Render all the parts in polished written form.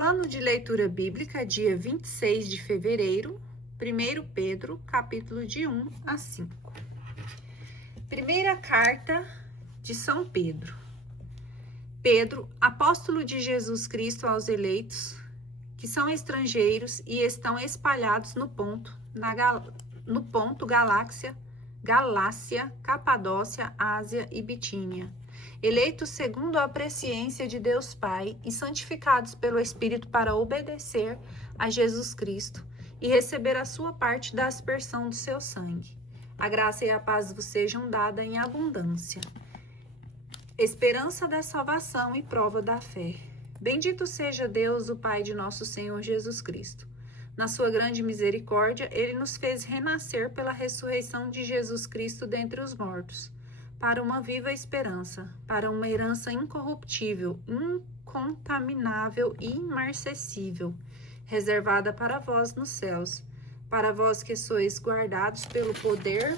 Plano de leitura bíblica, dia 26 de fevereiro, 1 Pedro, capítulo de 1 a 5. Primeira carta de São Pedro. Pedro, apóstolo de Jesus Cristo aos eleitos, que são estrangeiros e estão espalhados no Ponto, Galácia, Capadócia, Ásia e Bitínia, eleitos segundo a presciência de Deus Pai e santificados pelo Espírito para obedecer a Jesus Cristo e receber a sua parte da aspersão do seu sangue. A graça e a paz vos sejam dadas em abundância. Esperança da salvação e prova da fé. Bendito seja Deus, o Pai de nosso Senhor Jesus Cristo. Na sua grande misericórdia, ele nos fez renascer pela ressurreição de Jesus Cristo dentre os mortos, para uma viva esperança, para uma herança incorruptível, incontaminável e imarcessível, reservada para vós nos céus, para vós que sois guardados pelo poder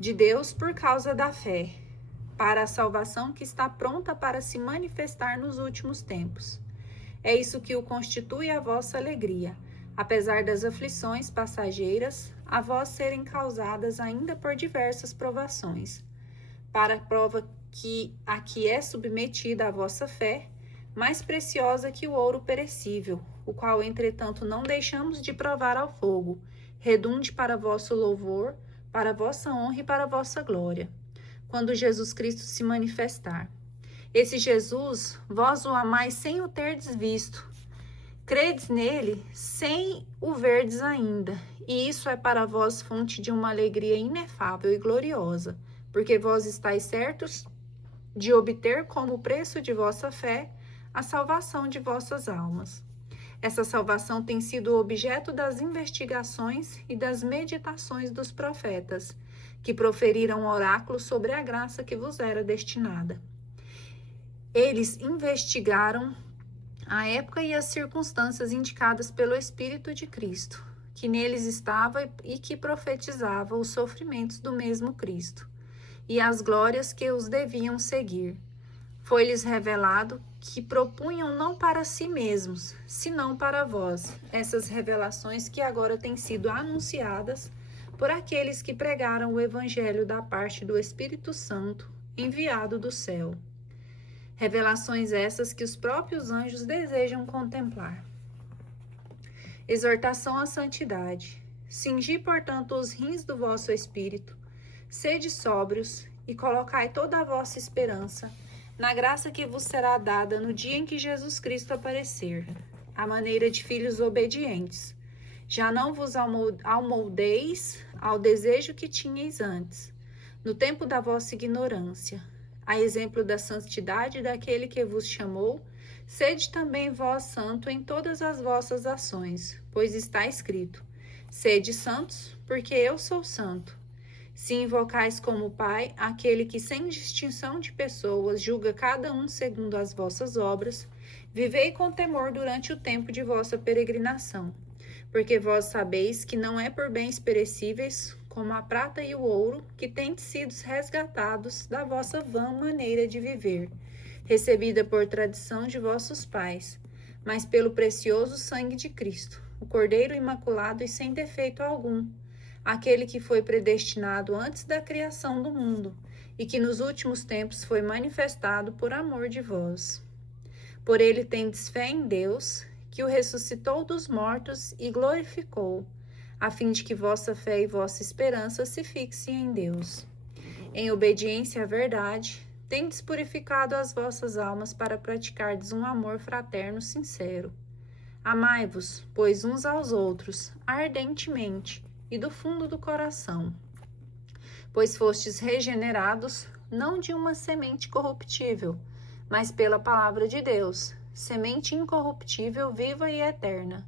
de Deus por causa da fé, para a salvação que está pronta para se manifestar nos últimos tempos. É isso que o constitui a vossa alegria, apesar das aflições passageiras, a vós serem causadas ainda por diversas provações, para a prova a que é submetida a vossa fé, mais preciosa que o ouro perecível, o qual, entretanto, não deixamos de provar ao fogo, redunde para vosso louvor, para vossa honra e para vossa glória, quando Jesus Cristo se manifestar. Esse Jesus, vós o amais sem o terdes visto, credes nele sem o verdes ainda, e isso é para vós fonte de uma alegria inefável e gloriosa, porque vós estáis certos de obter como preço de vossa fé a salvação de vossas almas. Essa salvação tem sido objeto das investigações e das meditações dos profetas, que proferiram oráculos sobre a graça que vos era destinada. Eles investigaram a época e as circunstâncias indicadas pelo Espírito de Cristo, que neles estava e que profetizava os sofrimentos do mesmo Cristo, e as glórias que os deviam seguir. Foi-lhes revelado que propunham não para si mesmos, senão para vós, essas revelações que agora têm sido anunciadas por aqueles que pregaram o Evangelho da parte do Espírito Santo, enviado do céu. Revelações essas que os próprios anjos desejam contemplar. Exortação à santidade. Cingi, portanto, os rins do vosso espírito, sede sóbrios e colocai toda a vossa esperança na graça que vos será dada no dia em que Jesus Cristo aparecer, à maneira de filhos obedientes. Já não vos amoldeis ao desejo que tinhais antes, no tempo da vossa ignorância. A exemplo da santidade daquele que vos chamou, sede também vós santo em todas as vossas ações, pois está escrito: sede santos, porque eu sou santo. Se invocais como Pai aquele que sem distinção de pessoas julga cada um segundo as vossas obras, vivei com temor durante o tempo de vossa peregrinação, porque vós sabeis que não é por bens perecíveis, como a prata e o ouro, que tendes sido resgatados da vossa vã maneira de viver, recebida por tradição de vossos pais, mas pelo precioso sangue de Cristo, o Cordeiro imaculado e sem defeito algum, aquele que foi predestinado antes da criação do mundo, e que nos últimos tempos foi manifestado por amor de vós. Por ele tendes fé em Deus, que o ressuscitou dos mortos e glorificou, a fim de que vossa fé e vossa esperança se fixem em Deus. Em obediência à verdade, tendes purificado as vossas almas para praticardes um amor fraterno sincero. Amai-vos, pois, uns aos outros, ardentemente e do fundo do coração, pois fostes regenerados, não de uma semente corruptível, mas pela palavra de Deus, semente incorruptível, viva e eterna.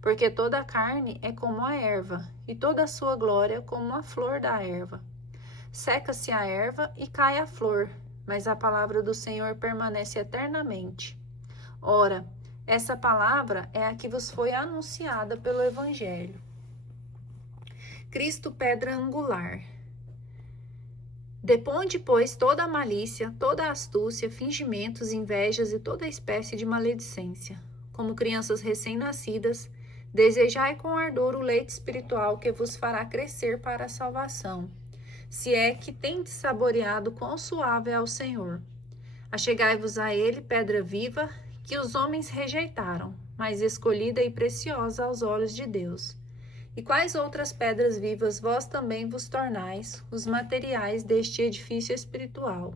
Porque toda a carne é como a erva, e toda a sua glória como a flor da erva. Seca-se a erva e cai a flor, mas a palavra do Senhor permanece eternamente. Ora, essa palavra é a que vos foi anunciada pelo Evangelho. Cristo, pedra angular. Deponde, pois, toda a malícia, toda a astúcia, fingimentos, invejas e toda espécie de maledicência. Como crianças recém-nascidas, desejai com ardor o leite espiritual que vos fará crescer para a salvação, se é que tendes saboreado quão suave é o Senhor. Achegai-vos a ele, pedra viva, que os homens rejeitaram, mas escolhida e preciosa aos olhos de Deus. E quais outras pedras vivas vós também vos tornais, os materiais deste edifício espiritual,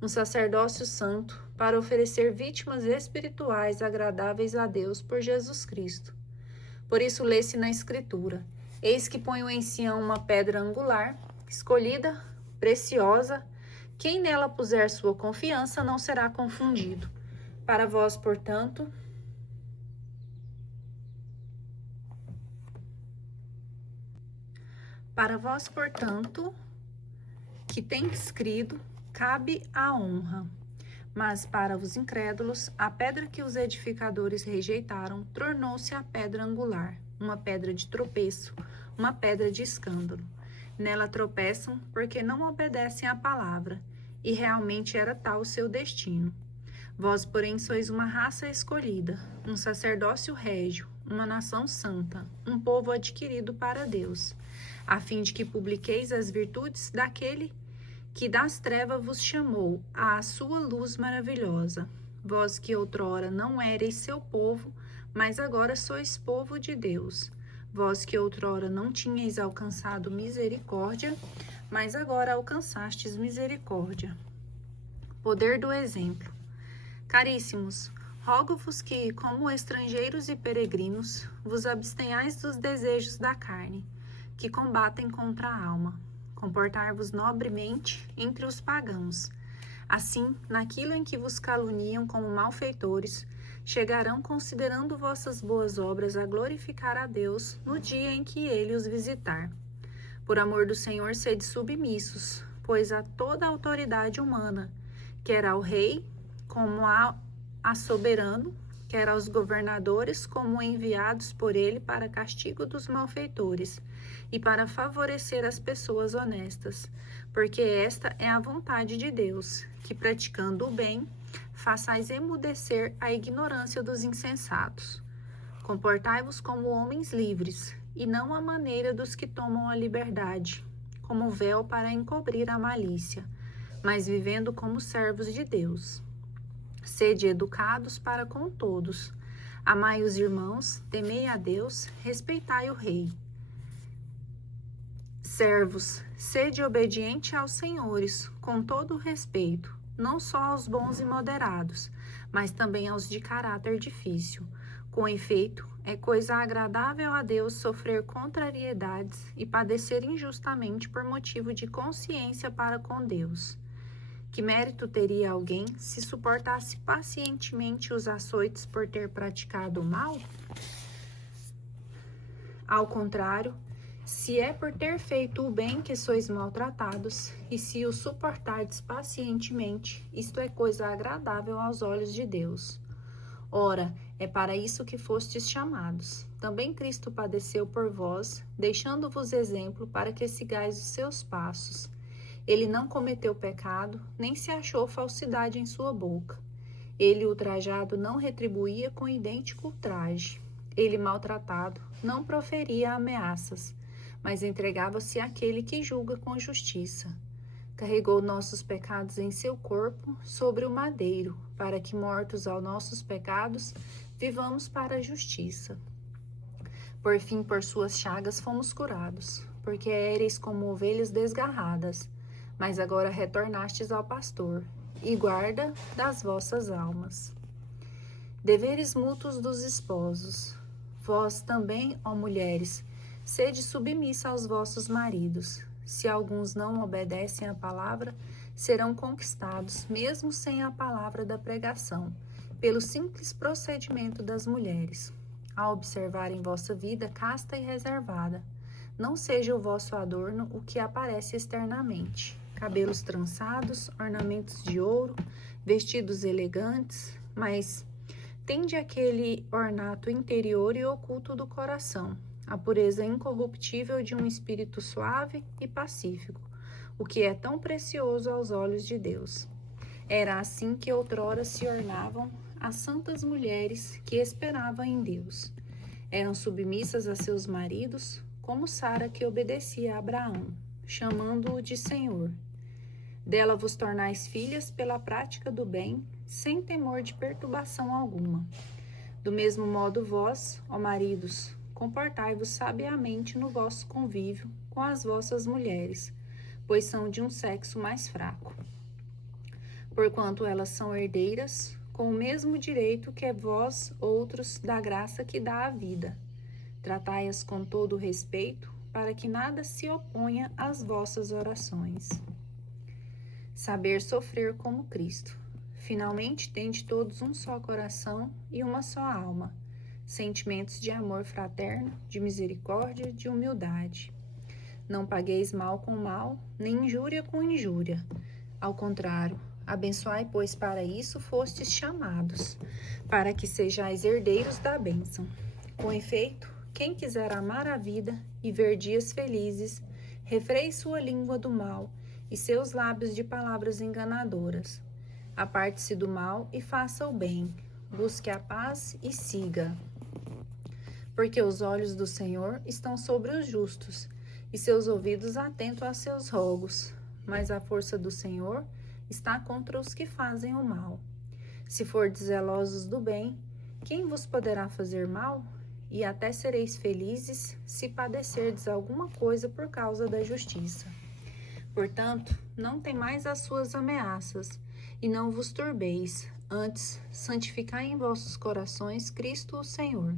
um sacerdócio santo, para oferecer vítimas espirituais agradáveis a Deus por Jesus Cristo. Por isso lê-se na Escritura: eis que ponho em Sião uma pedra angular, escolhida, preciosa, quem nela puser sua confiança não será confundido. Para vós, portanto, que tendes crido, cabe a honra. Mas para os incrédulos, a pedra que os edificadores rejeitaram tornou-se a pedra angular, uma pedra de tropeço, uma pedra de escândalo. Nela tropeçam porque não obedecem à palavra, e realmente era tal o seu destino. Vós, porém, sois uma raça escolhida, um sacerdócio régio, uma nação santa, um povo adquirido para Deus, a fim de que publiqueis as virtudes daquele que das trevas vos chamou à sua luz maravilhosa. Vós que outrora não éreis seu povo, mas agora sois povo de Deus. Vós que outrora não tinhais alcançado misericórdia, mas agora alcançastes misericórdia. Poder do exemplo. Caríssimos, rogo-vos que, como estrangeiros e peregrinos, vos abstenhais dos desejos da carne, que combatem contra a alma. Comportar-vos nobremente entre os pagãos. Assim, naquilo em que vos caluniam como malfeitores, chegarão, considerando vossas boas obras, a glorificar a Deus no dia em que ele os visitar. Por amor do Senhor, sede submissos, pois a toda a autoridade humana, quer ao rei, como a soberano, quer aos governadores, como enviados por ele para castigo dos malfeitores, e para favorecer as pessoas honestas, porque esta é a vontade de Deus, que praticando o bem, façais emudecer a ignorância dos insensatos. Comportai-vos como homens livres, e não à maneira dos que tomam a liberdade, como véu para encobrir a malícia, mas vivendo como servos de Deus. Sede educados para com todos. Amai os irmãos, temei a Deus, respeitai o rei. Servos, sede obediente aos senhores, com todo o respeito, não só aos bons e moderados, mas também aos de caráter difícil. Com efeito, é coisa agradável a Deus sofrer contrariedades e padecer injustamente por motivo de consciência para com Deus. Que mérito teria alguém se suportasse pacientemente os açoites por ter praticado o mal? Ao contrário, se é por ter feito o bem que sois maltratados, e se o suportardes pacientemente, isto é coisa agradável aos olhos de Deus. Ora, é para isso que fostes chamados. Também Cristo padeceu por vós, deixando-vos exemplo para que sigais os seus passos. Ele não cometeu pecado, nem se achou falsidade em sua boca. Ele, ultrajado, não retribuía com idêntico ultraje. Ele, maltratado, não proferia ameaças, mas entregava-se àquele que julga com justiça. Carregou nossos pecados em seu corpo sobre o madeiro, para que, mortos aos nossos pecados, vivamos para a justiça. Por fim, por suas chagas fomos curados, porque éreis como ovelhas desgarradas, mas agora retornastes ao pastor, e guarda das vossas almas. Deveres mútuos dos esposos. Vós também, ó mulheres, sede submissa aos vossos maridos. Se alguns não obedecem à palavra, serão conquistados, mesmo sem a palavra da pregação, pelo simples procedimento das mulheres. Ao observarem vossa vida casta e reservada, não seja o vosso adorno o que aparece externamente. Cabelos trançados, ornamentos de ouro, vestidos elegantes, mas tende aquele ornato interior e oculto do coração, a pureza incorruptível de um espírito suave e pacífico, o que é tão precioso aos olhos de Deus. Era assim que outrora se ornavam as santas mulheres que esperavam em Deus. Eram submissas a seus maridos, como Sara, que obedecia a Abraão, chamando-o de Senhor. Dela vos tornais filhas pela prática do bem, sem temor de perturbação alguma. Do mesmo modo vós, ó maridos, comportai-vos sabiamente no vosso convívio com as vossas mulheres, pois são de um sexo mais fraco. Porquanto elas são herdeiras, com o mesmo direito que vós outros da graça que dá a vida. Tratai-as com todo o respeito, para que nada se oponha às vossas orações. Saber sofrer como Cristo. Finalmente, tende todos um só coração e uma só alma, sentimentos de amor fraterno, de misericórdia, de humildade. Não pagueis mal com mal, nem injúria com injúria. Ao contrário, abençoai, pois para isso fostes chamados, para que sejais herdeiros da bênção. Com efeito, quem quiser amar a vida e ver dias felizes, refreie sua língua do mal e seus lábios de palavras enganadoras. Aparte-se do mal e faça o bem, busque a paz e siga. Porque os olhos do Senhor estão sobre os justos, e seus ouvidos atentos a seus rogos, mas a força do Senhor está contra os que fazem o mal. Se fordes zelosos do bem, quem vos poderá fazer mal? E até sereis felizes se padecerdes alguma coisa por causa da justiça. Portanto, não temais as suas ameaças, e não vos turbeis, antes santificai em vossos corações Cristo o Senhor.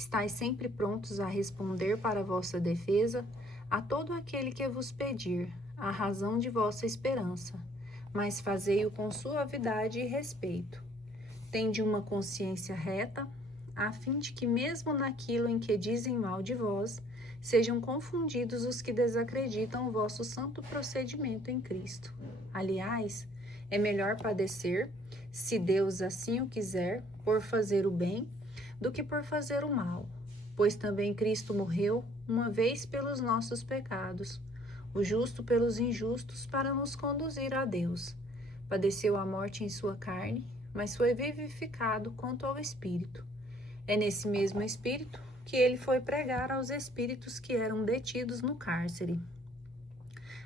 Estais sempre prontos a responder para a vossa defesa a todo aquele que vos pedir a razão de vossa esperança, mas fazei-o com suavidade e respeito. Tende uma consciência reta, a fim de que mesmo naquilo em que dizem mal de vós, sejam confundidos os que desacreditam o vosso santo procedimento em Cristo. Aliás, é melhor padecer, se Deus assim o quiser, por fazer o bem, do que por fazer o mal. Pois também Cristo morreu uma vez pelos nossos pecados, o justo pelos injustos, para nos conduzir a Deus. Padeceu a morte em sua carne, mas foi vivificado quanto ao Espírito. É nesse mesmo Espírito que ele foi pregar aos espíritos que eram detidos no cárcere.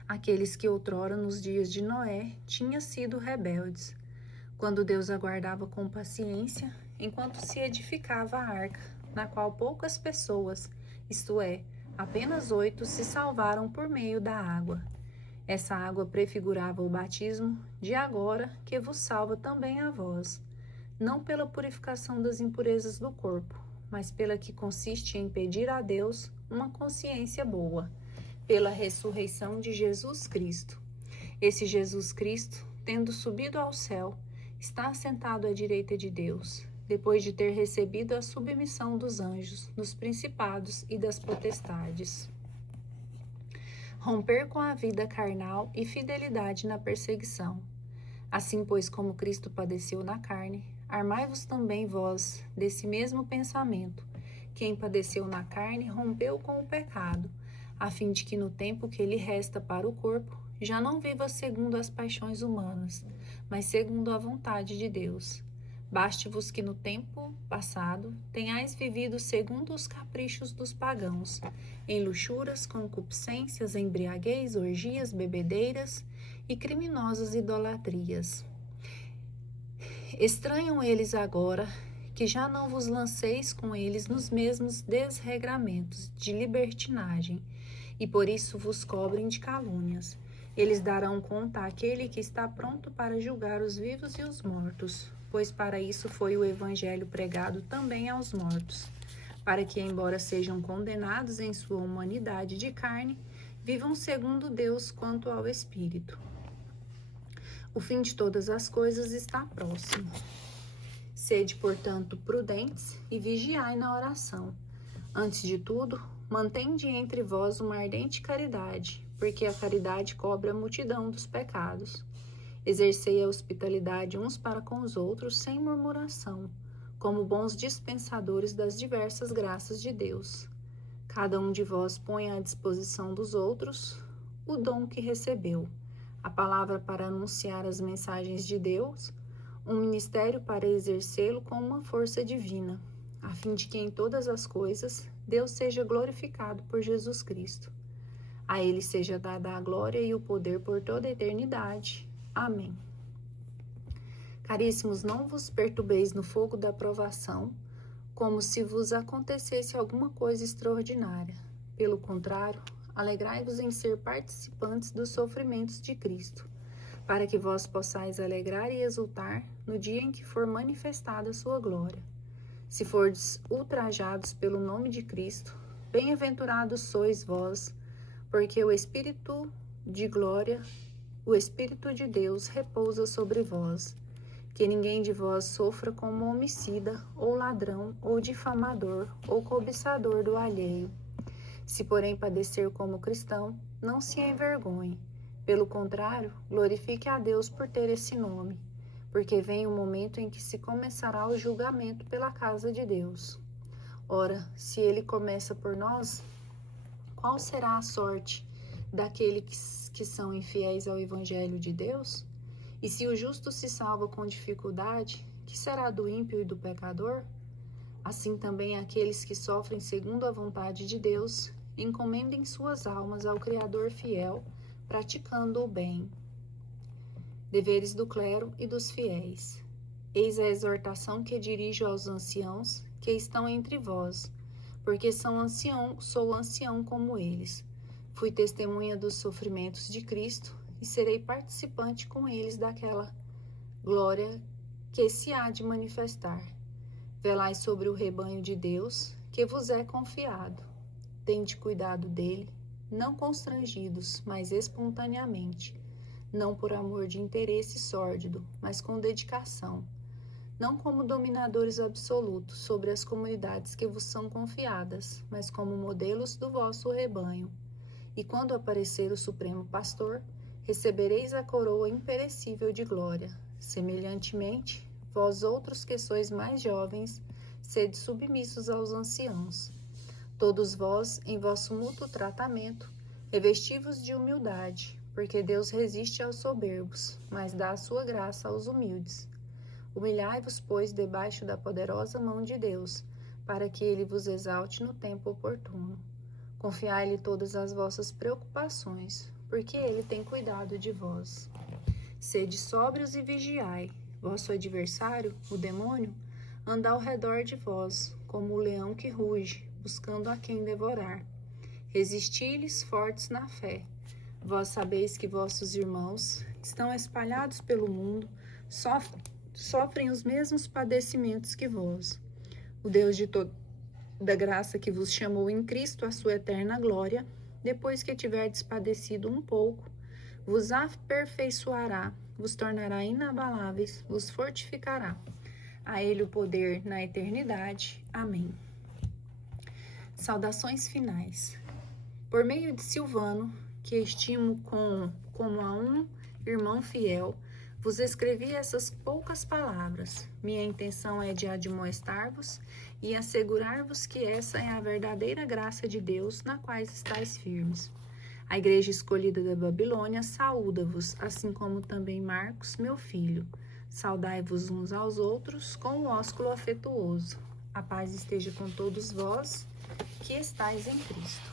Aqueles que outrora, nos dias de Noé, tinham sido rebeldes, quando Deus aguardava com paciência, enquanto se edificava a arca, na qual poucas pessoas, isto é, apenas 8, se salvaram por meio da água. Essa água prefigurava o batismo de agora, que vos salva também a vós, não pela purificação das impurezas do corpo, mas pela que consiste em pedir a Deus uma consciência boa, pela ressurreição de Jesus Cristo. Esse Jesus Cristo, tendo subido ao céu, está assentado à direita de Deus, depois de ter recebido a submissão dos anjos, dos principados e das potestades. Romper com a vida carnal e fidelidade na perseguição. Assim, pois, como Cristo padeceu na carne, armai-vos também vós desse mesmo pensamento. Quem padeceu na carne rompeu com o pecado, a fim de que no tempo que lhe resta para o corpo, já não viva segundo as paixões humanas, mas segundo a vontade de Deus. Baste-vos que no tempo passado tenhais vivido segundo os caprichos dos pagãos, em luxúrias, concupiscências, embriaguez, orgias, bebedeiras e criminosas idolatrias. Estranham eles agora que já não vos lanceis com eles nos mesmos desregramentos de libertinagem, e por isso vos cobrem de calúnias. Eles darão conta àquele que está pronto para julgar os vivos e os mortos, pois para isso foi o evangelho pregado também aos mortos, para que, embora sejam condenados em sua humanidade de carne, vivam segundo Deus quanto ao Espírito. O fim de todas as coisas está próximo. Sede, portanto, prudentes e vigiai na oração. Antes de tudo, mantende entre vós uma ardente caridade, porque a caridade cobre a multidão dos pecados. Exercei a hospitalidade uns para com os outros sem murmuração, como bons dispensadores das diversas graças de Deus. Cada um de vós põe à disposição dos outros o dom que recebeu, a palavra para anunciar as mensagens de Deus, um ministério para exercê-lo com uma força divina, a fim de que em todas as coisas Deus seja glorificado por Jesus Cristo. A Ele seja dada a glória e o poder por toda a eternidade. Amém. Caríssimos, não vos perturbeis no fogo da provação, como se vos acontecesse alguma coisa extraordinária. Pelo contrário, alegrai-vos em ser participantes dos sofrimentos de Cristo, para que vós possais alegrar e exultar no dia em que for manifestada a sua glória. Se fordes ultrajados pelo nome de Cristo, bem-aventurados sois vós, porque o Espírito de glória, o Espírito de Deus repousa sobre vós. Que ninguém de vós sofra como homicida, ou ladrão, ou difamador, ou cobiçador do alheio. Se, porém, padecer como cristão, não se envergonhe. Pelo contrário, glorifique a Deus por ter esse nome, porque vem o momento em que se começará o julgamento pela casa de Deus. Ora, se ele começa por nós, qual será a sorte daqueles que são infiéis ao Evangelho de Deus? E se o justo se salva com dificuldade, que será do ímpio e do pecador? Assim também aqueles que sofrem segundo a vontade de Deus, encomendem suas almas ao Criador fiel, praticando o bem. Deveres do clero e dos fiéis. Eis a exortação que dirijo aos anciãos que estão entre vós, porque sou ancião como eles. Fui testemunha dos sofrimentos de Cristo, e serei participante com eles daquela glória que se há de manifestar. Velai sobre o rebanho de Deus, que vos é confiado. Tende cuidado dele, não constrangidos, mas espontaneamente, não por amor de interesse sórdido, mas com dedicação, não como dominadores absolutos sobre as comunidades que vos são confiadas, mas como modelos do vosso rebanho. E quando aparecer o Supremo Pastor, recebereis a coroa imperecível de glória. Semelhantemente, vós outros que sois mais jovens, sede submissos aos anciãos. Todos vós, em vosso mútuo tratamento, revesti-vos de humildade, porque Deus resiste aos soberbos, mas dá a sua graça aos humildes. Humilhai-vos, pois, debaixo da poderosa mão de Deus, para que ele vos exalte no tempo oportuno. Confiai-lhe todas as vossas preocupações, porque ele tem cuidado de vós. Sede sóbrios e vigiai. Vosso adversário, o demônio, anda ao redor de vós, como o leão que ruge, buscando a quem devorar. Resisti-lhes fortes na fé. Vós sabeis que vossos irmãos, que estão espalhados pelo mundo, sofrem os mesmos padecimentos que vós. O Deus de toda graça que vos chamou em Cristo à sua eterna glória, depois que tiverdes padecido um pouco, vos aperfeiçoará, vos tornará inabaláveis, vos fortificará. A ele o poder na eternidade. Amém. Saudações finais. Por meio de Silvano, que estimo como a um irmão fiel, vos escrevi essas poucas palavras. Minha intenção é de admoestar-vos e assegurar-vos que essa é a verdadeira graça de Deus na qual estáis firmes. A igreja escolhida da Babilônia saúda-vos, assim como também Marcos, meu filho. Saudai-vos uns aos outros com um ósculo afetuoso. A paz esteja com todos vós que estáis em Cristo.